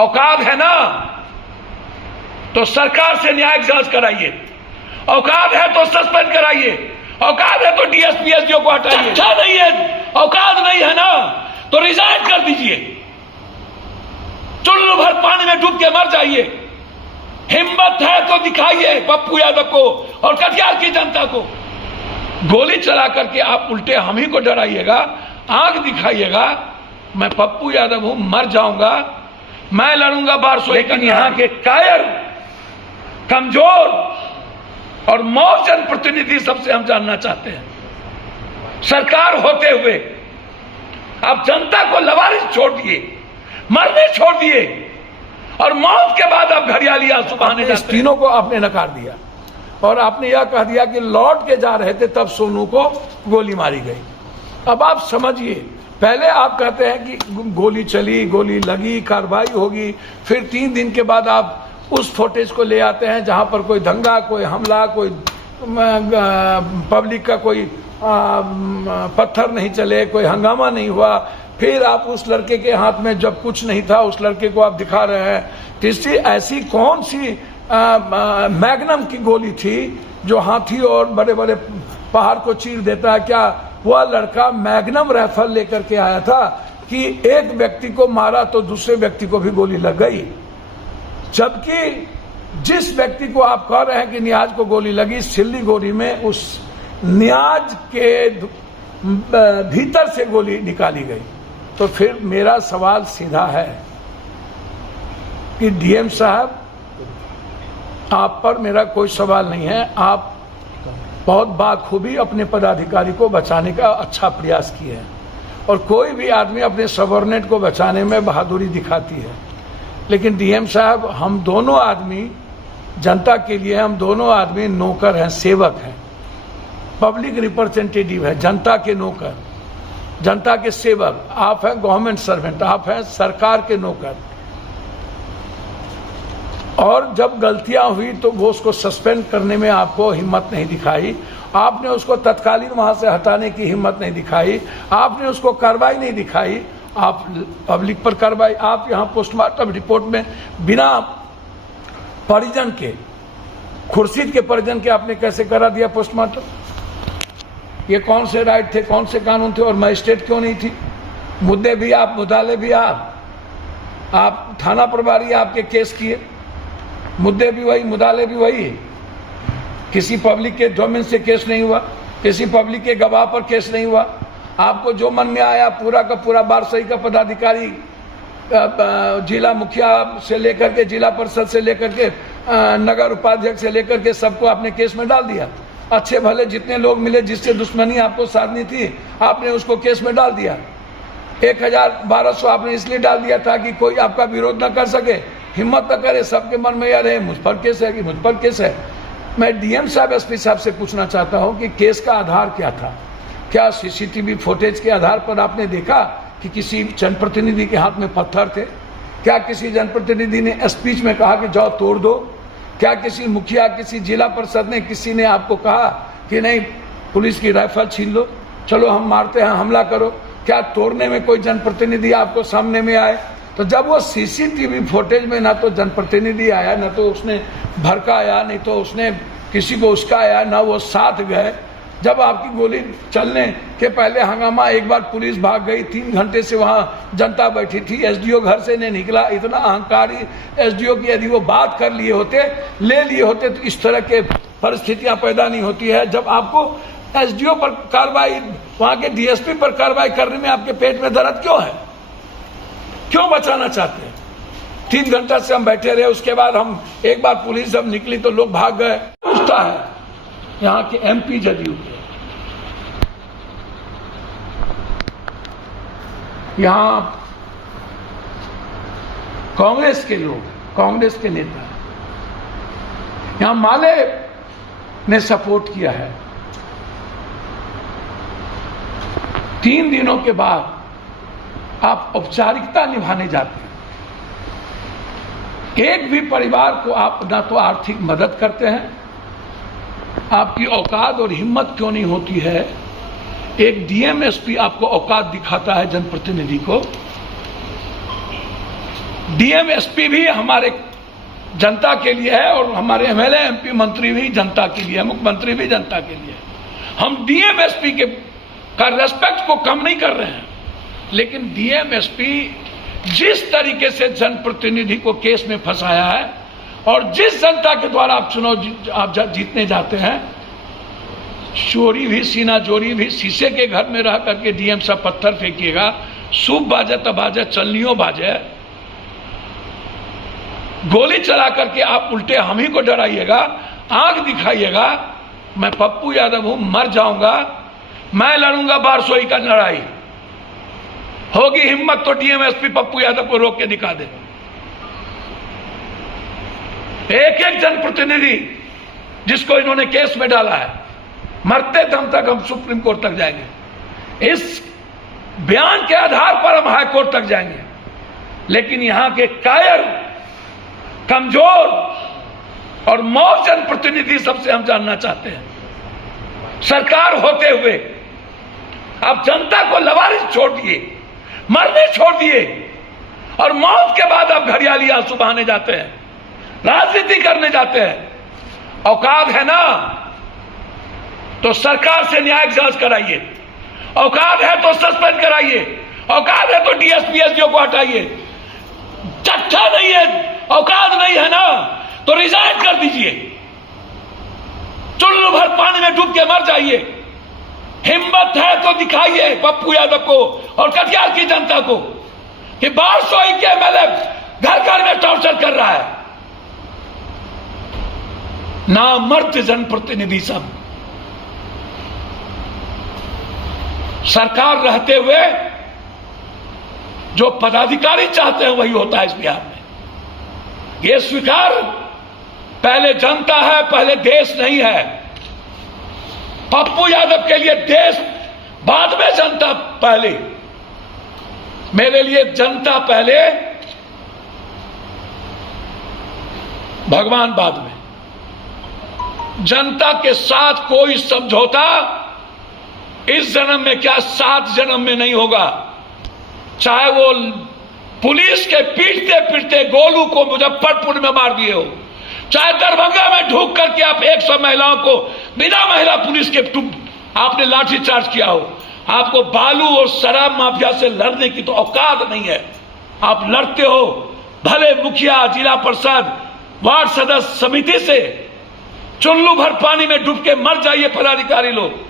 औकात है ना तो सरकार से न्यायिक जांच कराइए, औकात है तो सस्पेंड कराइए, औकात है तो डीएसपी एसडीओ को हटाइए। अच्छा नहीं है, औकात नहीं है ना तो रिजाइन कर दीजिए, चुल्लू भर पानी में डूब के मर जाइए। हिम्मत है तो दिखाइए पप्पू यादव को और कटिहार की जनता को। गोली चला करके आप उल्टे हम ही को डराइएगा, आंख दिखाइएगा। मैं पप्पू यादव हूं, मर जाऊंगा, मैं लड़ूंगा बारसोई। लेकिन यहां के कायर, कमजोर और मौत जनप्रतिनिधि सबसे हम जानना चाहते हैं, सरकार होते हुए आप जनता को लवारिस छोड़ दिए, मरने छोड़ दिए और मौत के बाद आप घड़ियाली आंसू बहाने जाते हैं। इस तीनों को आपने नकार दिया और आपने यह कह दिया कि लौट के जा रहे थे तब सोनू को गोली मारी गई। अब आप समझिए, पहले आप कहते हैं कि गोली चली, गोली लगी, कार्रवाई होगी, फिर 3 दिन के बाद आप उस फुटेज को ले आते हैं जहां पर कोई दंगा, कोई हमला, कोई पब्लिक का कोई पत्थर नहीं चले, कोई हंगामा नहीं हुआ। फिर आप उस लड़के के हाथ में जब कुछ नहीं था उस लड़के को आप दिखा रहे हैं। तीसरी ऐसी कौन सी मैग्नम की गोली थी जो हाथी और बड़े बड़े पहाड़ को चीर देता है? क्या वह लड़का मैग्नम राइफल लेकर के आया था कि एक व्यक्ति को मारा तो दूसरे व्यक्ति को भी गोली लग गई? जबकि जिस व्यक्ति को आप कह रहे हैं कि नियाज को गोली लगी, सिल्लीगुड़ी में उस नियाज के भीतर से गोली निकाली गई। तो फिर मेरा सवाल सीधा है कि डीएम साहब, आप पर मेरा कोई सवाल नहीं है, आप बहुत बाखूबी अपने पदाधिकारी को बचाने का अच्छा प्रयास किए हैं और कोई भी आदमी अपने सबऑर्डिनेट को बचाने में बहादुरी दिखाती है। लेकिन डीएम साहब, हम दोनों आदमी जनता के लिए, हम दोनों आदमी नौकर हैं, सेवक हैं, पब्लिक रिप्रेजेंटेटिव है, जनता के नौकर, जनता के सेवक। आप हैं गवर्नमेंट सर्वेंट, आप हैं सरकार के नौकर। और जब गलतियां हुई तो वो उसको सस्पेंड करने में आपको हिम्मत नहीं दिखाई, आपने उसको तत्कालीन वहां से हटाने की हिम्मत नहीं दिखाई, आपने उसको कार्रवाई नहीं दिखाई, आप पब्लिक पर कार्रवाई। आप यहाँ पोस्टमार्टम रिपोर्ट में बिना परिजन के, खुर्शीद के परिजन के आपने कैसे करा दिया पोस्टमार्टम? ये कौन से राइट थे, कौन से कानून थे और मजिस्ट्रेट क्यों नहीं थी? मुद्दे भी आप, मुदाले भी आप थाना प्रभारी आपके केस किए, मुद्दे भी वही, मुदाले भी वही। किसी पब्लिक के डोमेन से केस नहीं हुआ, किसी पब्लिक के गवाह पर केस नहीं हुआ। आपको जो मन में आया पूरा का पूरा बारसोई का पदाधिकारी, जिला मुखिया से लेकर के जिला परिषद से लेकर के नगर उपाध्यक्ष से लेकर के सबको आपने केस में डाल दिया। अच्छे भले जितने लोग मिले, जिससे दुश्मनी आपको साधनी थी, आपने उसको केस में डाल दिया। 1200 आपने इसलिए डाल दिया था कि कोई आपका विरोध न कर सके, हिम्मत न करे, सबके मन में यह रहे मुझ पर केस है कि मुझ पर केस है। मैं डीएम साहब, एसपी साहब से पूछना चाहता हूं कि केस का आधार क्या था? क्या सीसीटीवी फुटेज के आधार पर आपने देखा कि किसी जनप्रतिनिधि के हाथ में पत्थर थे? क्या किसी जनप्रतिनिधि ने स्पीच में कहा कि जाओ तोड़ दो? क्या किसी मुखिया, किसी जिला परिषद ने, किसी ने आपको कहा कि नहीं पुलिस की राइफल छीन लो, चलो हम मारते हैं, हमला करो? क्या तोड़ने में कोई जनप्रतिनिधि आपको सामने में आए? तो जब वो सीसीटीवी फुटेज में ना तो जनप्रतिनिधि आया, ना तो उसने भड़काया, नहीं तो उसने किसी को उस्काया, ना वो साथ गए। जब आपकी गोली चलने के पहले हंगामा, एक बार पुलिस भाग गई, 3 घंटे से वहाँ जनता बैठी थी, एसडीओ घर से नहीं निकला। इतना अहंकारी एसडीओ की यदि वो बात कर लिए होते, ले लिए होते, तो इस तरह के परिस्थितियां पैदा नहीं होती है। जब आपको एसडीओ पर कार्रवाई, वहाँ के डीएसपी पर कार्रवाई करने में आपके पेट में दर्द क्यों है? क्यों बचाना चाहते हैं? 3 घंटा से हम बैठे रहे, उसके बाद हम एक बार पुलिस जब निकली तो लोग भाग गए। पूछता है यहाँ के एमपी जदयू के, यहाँ कांग्रेस के लोग, कांग्रेस के नेता, यहाँ माले ने सपोर्ट किया है। 3 दिनों के बाद आप औपचारिकता निभाने जाते हैं। एक भी परिवार को आप ना तो आर्थिक मदद करते हैं, आपकी औकात और हिम्मत क्यों नहीं होती है? एक डीएम एसपी आपको औकात दिखाता है जनप्रतिनिधि को, डीएम एसपी भी हमारे जनता के लिए है और हमारे एमएलए एमपी मंत्री भी जनता के लिए है, मुख्यमंत्री भी जनता के लिए है। हम डीएम एसपी के का रेस्पेक्ट को कम नहीं कर रहे हैं, लेकिन डीएम एसपी जिस तरीके से जनप्रतिनिधि को केस में फंसाया है और जिस जनता के द्वारा आप चुनाव जीतने जाते हैं, चोरी भी, सीना चोरी भी, शीशे के घर में रह करके डीएम साहब पत्थर फेंकिएगा, सूप बाजे तब बाजे, चलनियों बाजे, गोली चला करके आप उल्टे हम ही को डराइएगा, आंख दिखाइएगा, मैं पप्पू यादव हूं, मर जाऊंगा, मैं लड़ूंगा बारसोई का लड़ाई, होगी हिम्मत तो डीएम एसपी पप्पू यादव को रोक के दिखा दे। एक एक जनप्रतिनिधि जिसको इन्होंने केस में डाला है, मरते दम तक हम सुप्रीम कोर्ट तक जाएंगे, इस बयान के आधार पर हम हाई कोर्ट तक जाएंगे। लेकिन यहां के कायर, कमजोर और मौत जनप्रतिनिधि सबसे हम जानना चाहते हैं, सरकार होते हुए आप जनता को लवारिस छोड़ दिए, मरने छोड़ दिए और मौत के बाद आप घड़ियाली आंसू बहाने जाते हैं, राजनीति करने जाते हैं। औकात है ना तो सरकार से न्यायिक जांच कराइए, औकात है तो सस्पेंड कराइए, औकात है तो डीएसपी एसडीओ को हटाइए। चट्टा नहीं है, औकात नहीं है ना तो रिजाइन कर दीजिए, चुल्लू भर पानी में डूब के मर जाइए। हिम्मत है तो दिखाइए पप्पू यादव को और कटिहार की जनता को कि बारसोई के एमएलए घर घर में टॉर्चर कर रहा है। नामर्द जनप्रतिनिधि सब सरकार रहते हुए जो पदाधिकारी चाहते हैं वही होता है इस बिहार में। यह स्वीकार, पहले जनता है, पहले देश नहीं है। पप्पू यादव के लिए देश बाद में, जनता पहले। मेरे लिए जनता पहले, भगवान बाद में। जनता के साथ कोई समझौता इस जन्म में क्या 7 जन्म में नहीं होगा। चाहे वो पुलिस के पीटते पीटते गोलू को मुजफ्फरपुर में मार दिए हो, चाहे दरभंगा में ढूंढ करके आप 100 महिलाओं को बिना महिला पुलिस के आपने लाठीचार्ज किया हो, आपको बालू और शराब माफिया से लड़ने की तो औकात नहीं है। आप लड़ते हो भले मुखिया, जिला परिषद, वार्ड सदस्य समिति से, चुल्लू भर पानी में डूब के मर जाइए पदाधिकारी लोग।